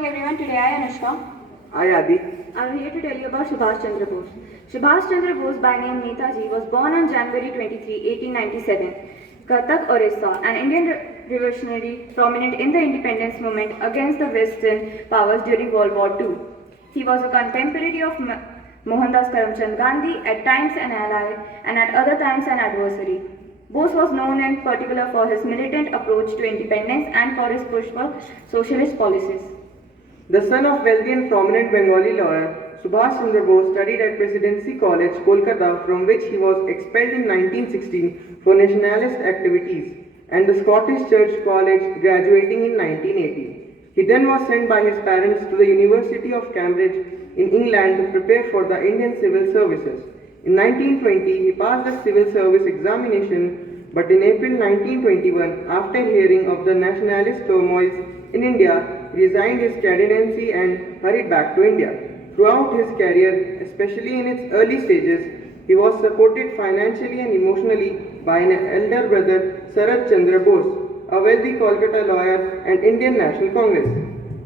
morning everyone. Today I am Anushka. Hi Adi. I am here to tell you about Subhash Chandra Bose. Subhash Chandra Bose, by name Netaji, was born on January 23, 1897, Cuttack, Orissa, an Indian revolutionary prominent in the independence movement against the Western powers during World War II. He was a contemporary of Mohandas Karamchand Gandhi, at times an ally and at other times an adversary. Bose was known in particular for his militant approach to independence and for his push for socialist policies. The son of wealthy and prominent Bengali lawyer, Subhash Chandra Bose studied at Presidency College, Kolkata, from which he was expelled in 1916 for nationalist activities, and the Scottish Church College, graduating in 1980. He then was sent by his parents to the University of Cambridge in England to prepare for the Indian Civil Services. In 1920, he passed the civil service examination, but in April 1921, after hearing of the nationalist turmoils in India, he resigned his candidacy and hurried back to India. Throughout his career, especially in its early stages, he was supported financially and emotionally by an elder brother, Sarat Chandra Bose, a wealthy Kolkata lawyer and Indian National Congress.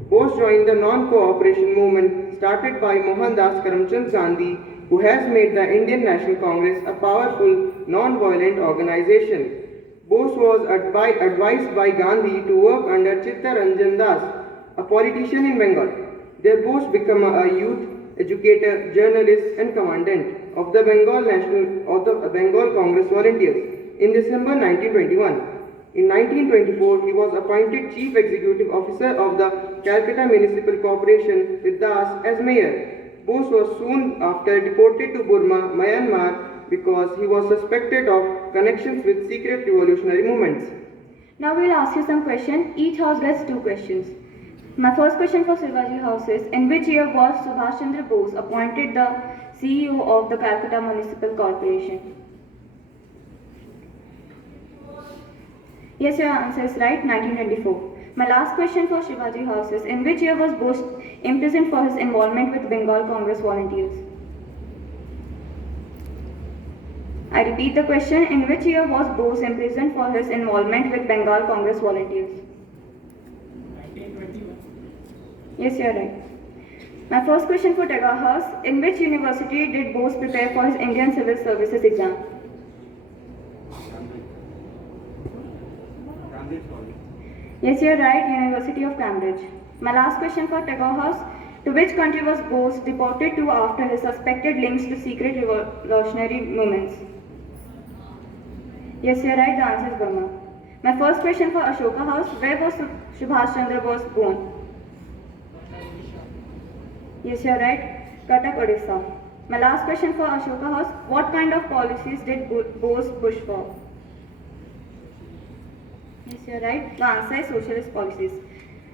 Bose joined the non-cooperation movement started by Mohandas Karamchand Gandhi, who has made the Indian National Congress a powerful, non-violent organization. Bose was advised by Gandhi to work under Chittaranjan Das, a politician in Bengal. There Bose became a youth educator, journalist, and commandant of the Bengal Congress Volunteers in December 1921. In 1924, he was appointed Chief Executive Officer of the Calcutta Municipal Corporation with Das as mayor. Bose was soon after deported to Burma, Myanmar, because he was suspected of connections with secret revolutionary movements. Now we will ask you some questions. Each house gets 2 questions. My first question for Shivaji House is, in which year was Subhash Chandra Bose appointed the CEO of the Calcutta Municipal Corporation? Yes, your answer is right, 1924. My last question for Shivaji House is, in which year was Bose imprisoned for his involvement with Bengal Congress Volunteers? I repeat the question, in which year was Bose imprisoned for his involvement with Bengal Congress Volunteers? 1921. Yes, you are right. My first question for Tega House, in which university did Bose prepare for his Indian Civil Services exam? Yes, you are right, University of Cambridge. My last question for Tagore House, to which country was Bose deported to after his suspected links to secret revolutionary movements? Yes, you are right, the answer is Burma. My first question for Ashoka House, where was Subhash Chandra Bose born? Yes, you are right, Cuttack, Odisha. My last question for Ashoka House, what kind of policies did Bose push for? Yes, you are right. The answer is socialist policies.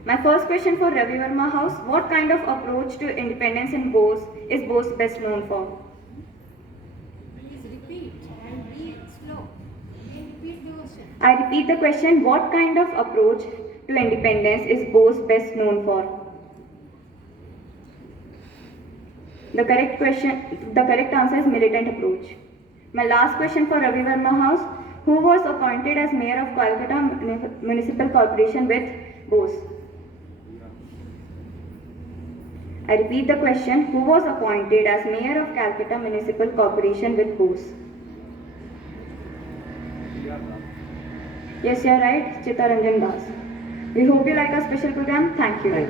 My first question for Ravi Verma House, what kind of approach to independence in Bose is Bose best known for? Please repeat and be slow. Repeat the question. I repeat the question, what kind of approach to independence is Bose best known for? The correct answer is militant approach. My last question for Ravi Verma House, who was appointed as mayor of Calcutta Municipal Corporation with Bose? I repeat the question, who was appointed as mayor of Calcutta Municipal Corporation with Bose? Yes, you are right, Chittaranjan Das. We hope you like our special program. Thank you.